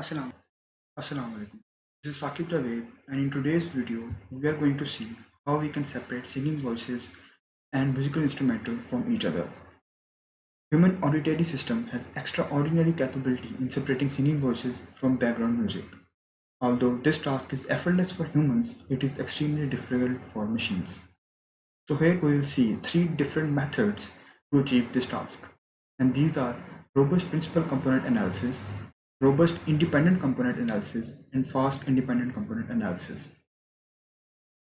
Assalam, Assalamu alaikum. This is Saqib Javed, and in today's video, we are going to see how we can separate singing voices and musical instrumental from each other. Human auditory system has extraordinary capability in separating singing voices from background music. Although this task is effortless for humans, it is extremely difficult for machines. So here we will see three different methods to achieve this task. And these are robust principal component analysis, robust independent component analysis, and fast independent component analysis.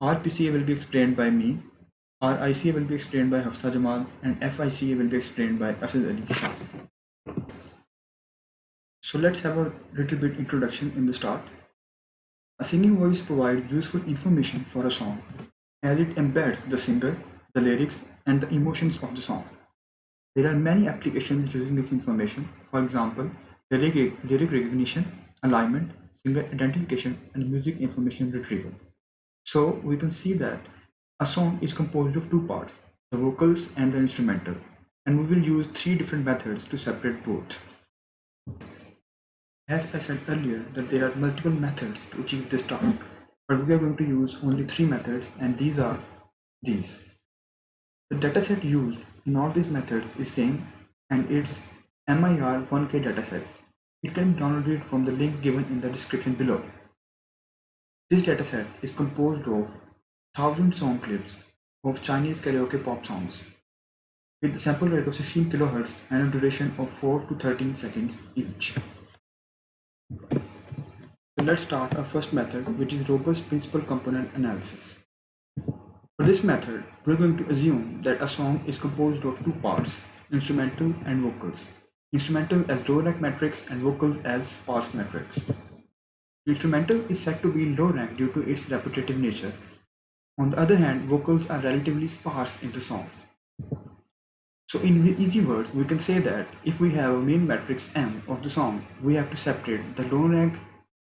RPCA will be explained by me, RICA will be explained by Hafsa Jamal, and FICA will be explained by Asad Ali Shah. So let's have a little bit introduction in the start. A singing voice provides useful information for a song as it embeds the singer, the lyrics, and the emotions of the song. There are many applications using this information, for example, lyric recognition, alignment, singer identification, and music information retrieval. So we can see that a song is composed of two parts, the vocals and the instrumental, and we will use three different methods to separate both. As I said earlier that there are multiple methods to achieve this task, but we are going to use only three methods, and these are these. The dataset used in all these methods is same, and it's MIR1K dataset. It can be downloaded from the link given in the description below. This dataset is composed of 1000 song clips of Chinese karaoke pop songs with a sample rate of 16 kHz and a duration of 4 to 13 seconds each. So let's start our first method, which is robust principal component analysis. For this method, we're going to assume that a song is composed of two parts, instrumental and vocals. Instrumental as low rank matrix and vocals as sparse matrix. Instrumental is said to be in low rank due to its repetitive nature. On the other hand, vocals are relatively sparse in the song. So in easy words, we can say that if we have a main matrix M of the song, we have to separate the low rank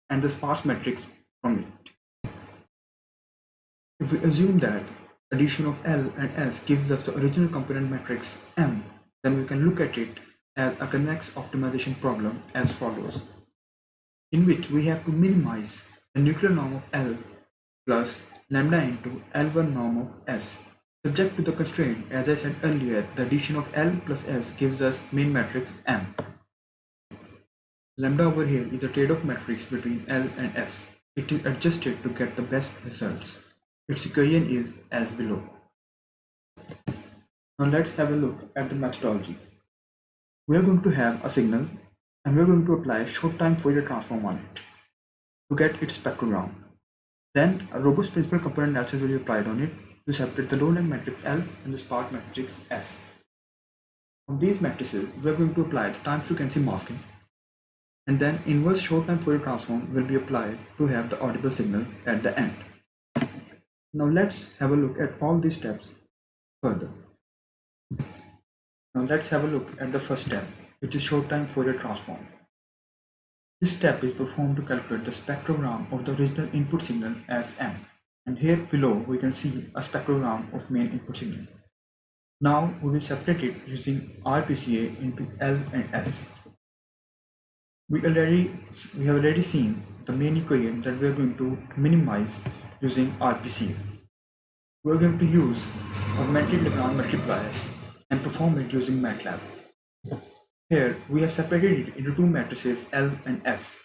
and the sparse matrix from it. If we assume that addition of L and S gives us the original component matrix M, then we can look at it as a convex optimization problem as follows, in which we have to minimize the nuclear norm of L plus lambda into L1 norm of S. Subject to the constraint, as I said earlier, the addition of L plus S gives us main matrix M. Lambda over here is a trade-off matrix between L and S. It is adjusted to get the best results. Its equation is as below. Now let's have a look at the methodology. We are going to have a signal and we are going to apply short time Fourier transform on it to get its spectrogram. Then a robust principal component analysis will be applied on it to separate the low rank matrix L and the sparse matrix S. From these matrices, we are going to apply the time frequency masking, and then inverse short time Fourier transform will be applied to have the audible signal at the end. Now let's have a look at all these steps further. Now let's have a look at the first step, which is short time Fourier transform. This step is performed to calculate the spectrogram of the original input signal as M. And here below we can see a spectrogram of main input signal. Now we will separate it using RPCA into L and S. We have already seen the main equation that we are going to minimize using RPCA. We are going to use augmented Lagrange multiplier and perform it using MATLAB. Here we have separated it into two matrices L and S.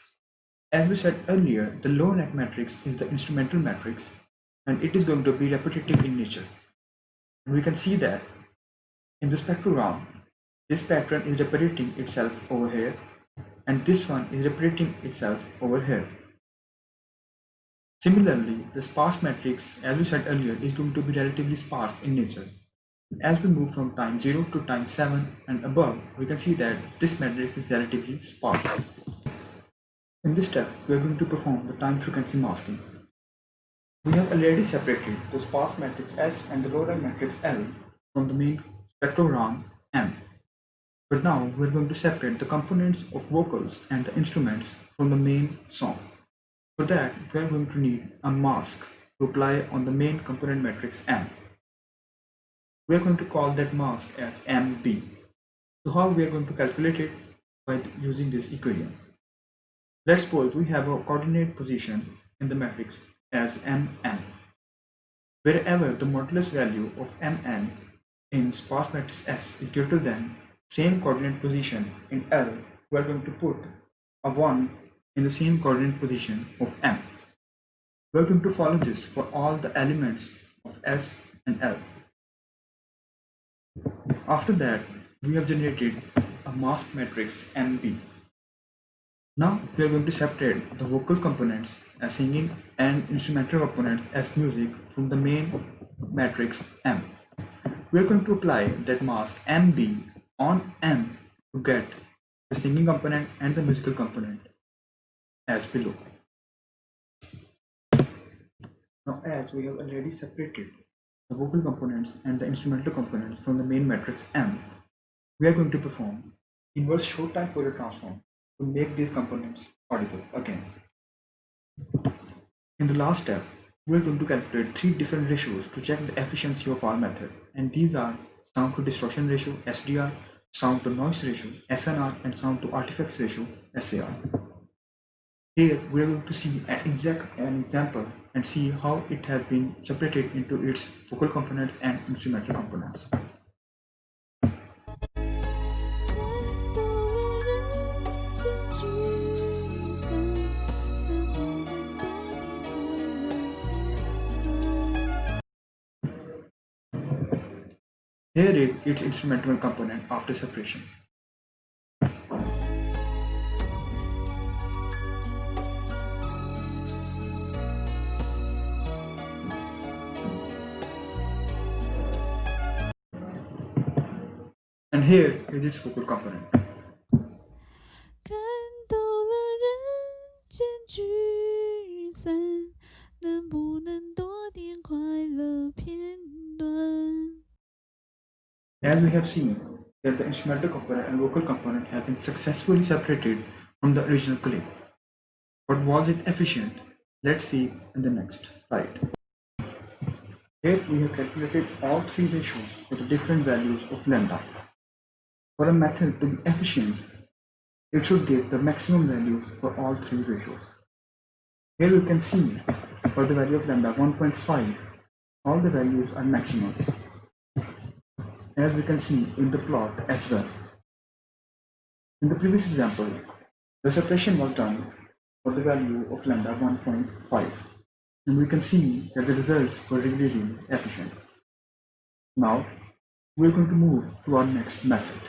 As we said earlier, the low rank matrix is the instrumental matrix and it is going to be repetitive in nature. And we can see that in the spectrogram, this pattern is repeating itself over here and this one is repeating itself over here. Similarly, the sparse matrix, as we said earlier, is going to be relatively sparse in nature. As we move from time 0 to time 7 and above, we can see that this matrix is relatively sparse. In this step, we are going to perform the time frequency masking. We have already separated the sparse matrix S and the low rank matrix L from the main spectrogram M. But now we are going to separate the components of vocals and the instruments from the main song. For that, we are going to need a mask to apply on the main component matrix M. We are going to call that mask as MB. So how we are going to calculate it? By using this equation. Let's suppose we have a coordinate position in the matrix as Mn. Wherever the modulus value of Mn in sparse matrix S is greater than same coordinate position in L, we are going to put a 1 in the same coordinate position of M. We are going to follow this for all the elements of S and L. After that, we have generated a mask matrix MB. Now we are going to separate the vocal components as singing and instrumental components as music from the main matrix M. We are going to apply that mask MB on M to get the singing component and the musical component as below. Now as we have already separated the vocal components and the instrumental components from the main matrix M, we are going to perform inverse short time Fourier transform to make these components audible again. In the last step, we are going to calculate three different ratios to check the efficiency of our method, and these are sound to distortion ratio SDR, sound to noise ratio SNR, and sound to artifacts ratio SAR. Here we are going to see an example and see how it has been separated into its vocal components and instrumental components. Here is its instrumental component after separation. And here is its vocal component. 看透了人间聚散，能不能多点快乐片段？ As we have seen that the instrumental component and vocal component have been successfully separated from the original clip. But was it efficient? Let's see in the next slide. Here we have calculated all three ratios for the different values of lambda. For a method to be efficient, it should give the maximum values for all three ratios. Here you can see for the value of lambda 1.5, all the values are maximum, as we can see in the plot as well. In the previous example, the separation was done for the value of lambda 1.5, and we can see that the results were really efficient. Now, we're going to move to our next method.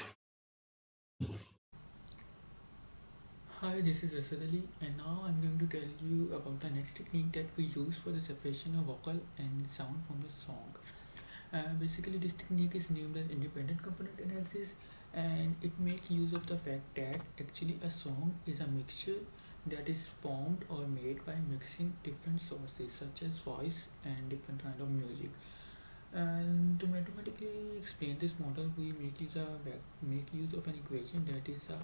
Hi, this is Asad Ali, and now I'm going to tell you about the next technique that we use for the separation of vocal and sound from the song. Basically, this technique is named as independent component analysis, and it makes use of the fact that actually a song is a mixture that is formed or made by mixing different sources such as voice and different kind of music. And to mathematically explain this model, we make use of an equation that is a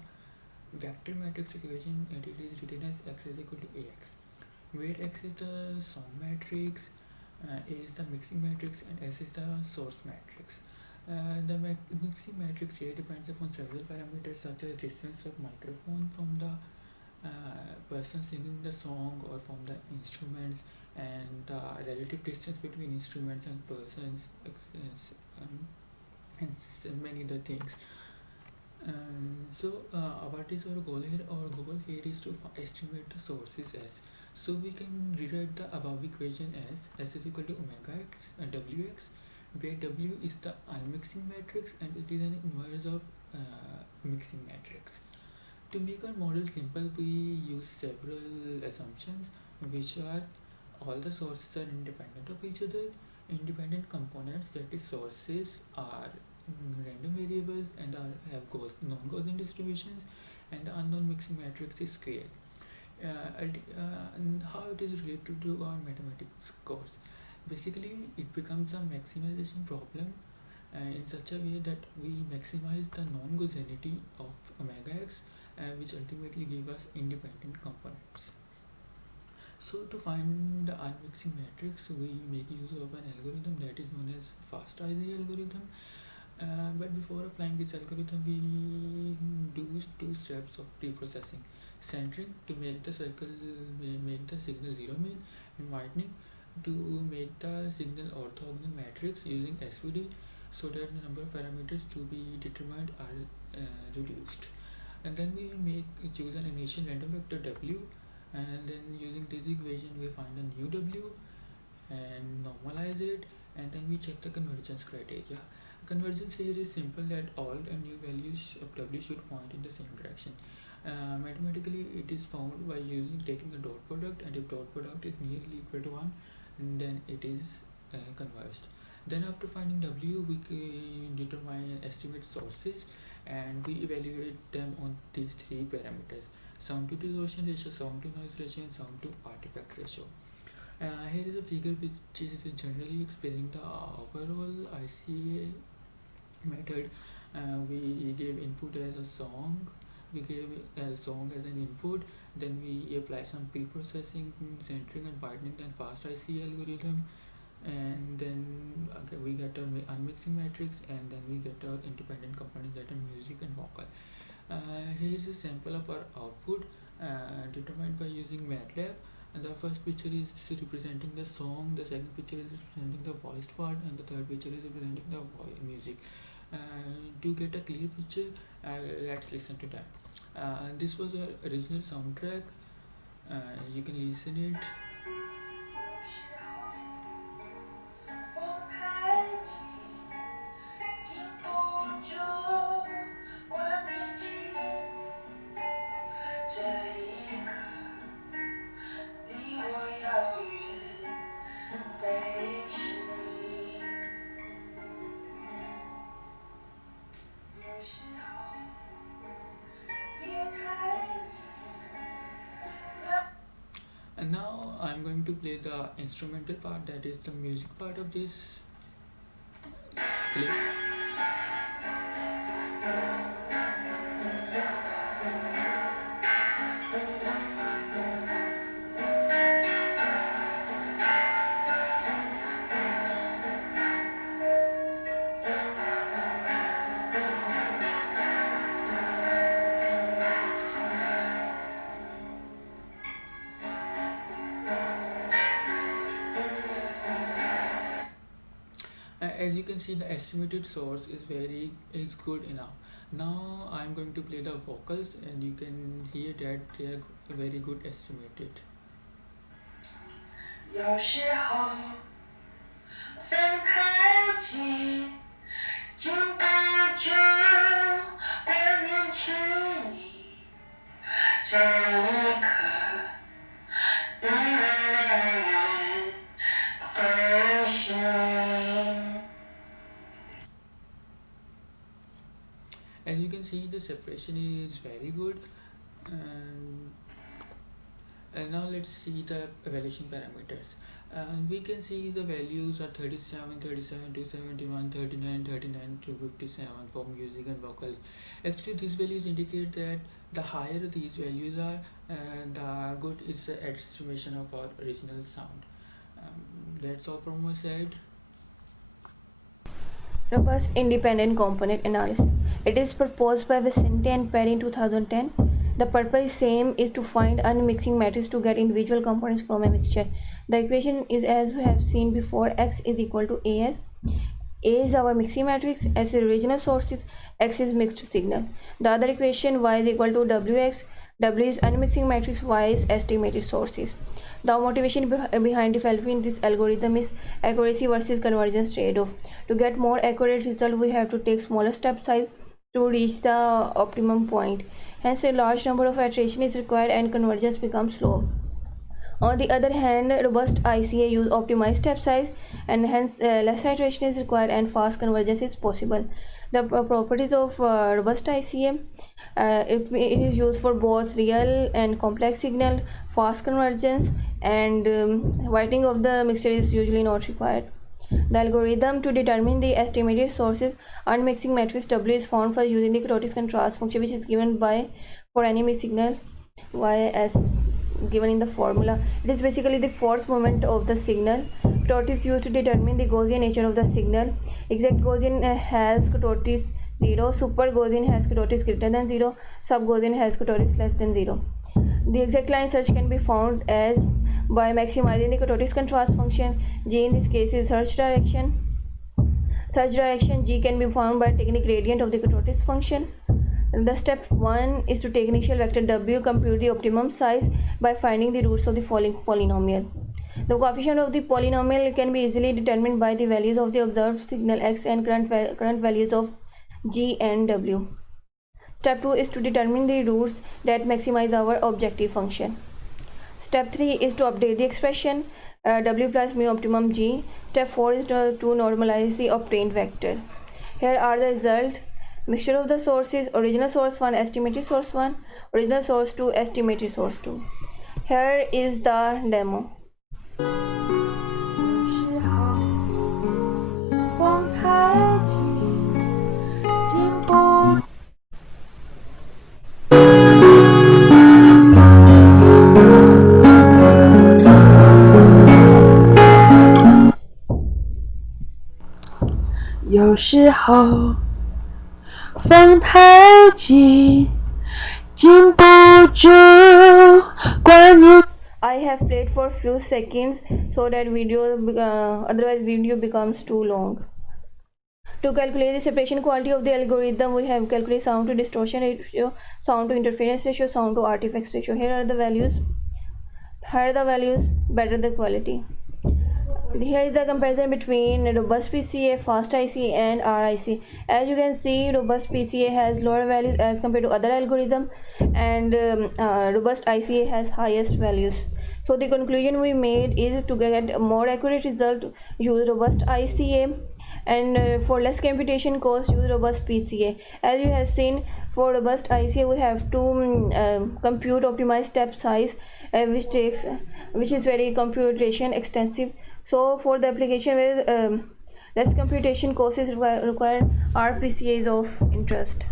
vector matrix equation, and it is written as x is equal to ax, where x is the song matrix, a is the mixing matrix, and s is the source matrix. The mixing matrix here depends upon several parameters such as distance of microphone from the person singing the song or from the instruments, and the relative distance between instruments and persons, um, and many other things. What is our goal here? Our goal here is to estimate the sources S. So we can rewrite the above equation as S is equal to omega x and Wx, where W is the unmixing matrix and it is an inverse of mixing matrix. To make our model simple, we use several assumptions, which are all the sources are independent of each other, independent components, that is sources, are random variables and have non-Gaussian distributions, and the unknown mixing matrix is square. And how it is related to our mathematics course? Basically, it becomes a maximization problem in such a way that we maximize the non-Gaussianity of omega x, which ultimately give us independent components. So to find the unmixing matrix, we make use of an algorithm that is known as fast-IZ algorithm. But before applying this algorithm, we do two steps of pre-processing. centering to make the make the signal zero mean, and whitening to make the signal orthogonal matrix using SVD, so that the number of parameters to be determined are reduced. And then we choose an initial random vector W, and then using this equation we find a new W and normalize it, and then we check the convergence criteria. Convergence here is simple, that all and new values of W should point in the same direction. Mathematically it is found by taking a dot product, and if dot product is nearly equal to 1, then it is converged. Then after finding W, we can determine and estimate sources, and we evaluate them on these three parameters: sound to distortion ratio, sound to noise ratio, and sound to artifact ratio. Here is a figure which is generally explaining the overall ICA method. We gave input as a song, we gave a song as an input, then we apply some pre-processing, centering and widening, then fast ICA algorithm, and then we get a unmixing matrix, and then we get our independent components that are music and vocal. Here is a sample of our output determined by using MATLAB. And the first picture is representing the song, the second picture is representing the voiced part, and the third picture is representing the music. To get a clear picture, let's listen to that. This was our original soundtrack. You can listen it. And now I'm going to play the instrumental part, that is the music part of this clip. As you can see, the estimated source is good enough. Now I'm going to play the vocals, and you can hear that they are very good estimated. 有时候分太近，禁不住我念起你，这一刻与我分心。 As you can see, the separation is very good. And now let's see the evaluation parameters. We can see the values are 37, 37 to 71, 39, 39 to 57 for music and vocals. Actually, these values indicate that the higher these values are, the good is the estimation of our original sound. That's all from my side. Robust independent component analysis. It is proposed by Vicente and Perry in 2010. The purpose is same, is to find unmixing matrix to get individual components from a mixture. The equation is as we have seen before, x is equal to as. A is our mixing matrix, S is original sources, x is mixed signal. The other equation, y is equal to wx. W is unmixing matrix, y is estimated sources. The motivation behind developing this algorithm is accuracy versus convergence trade-off. To get more accurate result, we have to take smaller step size to reach the optimum point. Hence, a large number of iteration is required and convergence becomes slow. On the other hand, robust ICA use optimized step size, and hence less iteration is required and fast convergence is possible. The properties of robust ICA, it is used for both real and complex signal, fast convergence, and whitening of the mixture is usually not required. The algorithm to determine the estimated sources unmixing matrix W is found for using the Curtis contrast function, which is given by for any mixed signal y as given in the formula. It is basically the fourth moment of the signal. Curtis is used to determine the Gaussian nature of the signal. Exact Gaussian has Curtis 0, super Gaussian has Curtis greater than 0, sub Gaussian has Curtis less than 0. The exact line search can be found as by maximizing the Kurtotic contrast function. G in this case is search direction. Search direction G can be found by taking the gradient of the Kurtotic function. And the step 1 is to take initial vector W, compute the optimum size by finding the roots of the following polynomial. The coefficient of the polynomial can be easily determined by the values of the observed signal x and current values of G and W. Step 2 is to determine the roots that maximize our objective function. Step 3 is to update the expression W plus mu optimum G. Step 4 is to normalize the obtained vector. Here are the results. Mixture of the sources: original source 1, estimated source 1, original source 2, estimated source 2. Here is the demo. 有时候风太急，禁不住关于 I have played for few seconds so that otherwise video becomes too long. To calculate the separation quality of the algorithm, we have calculated sound to distortion ratio, sound to interference ratio, sound to artifacts ratio. Here are the values. Higher the values, better the quality. Here is the comparison between robust PCA, fast IC and RIC. As you can see, robust PCA has lower values as compared to other algorithm, and robust ICA has highest values. So the conclusion we made is to get a more accurate result, use robust ICA, and for less computation cost, use robust PCA. As you have seen, for robust ICA we have to compute optimized step size, which is very computation extensive. So for the application where less computation costs is required, RPCA is of interest.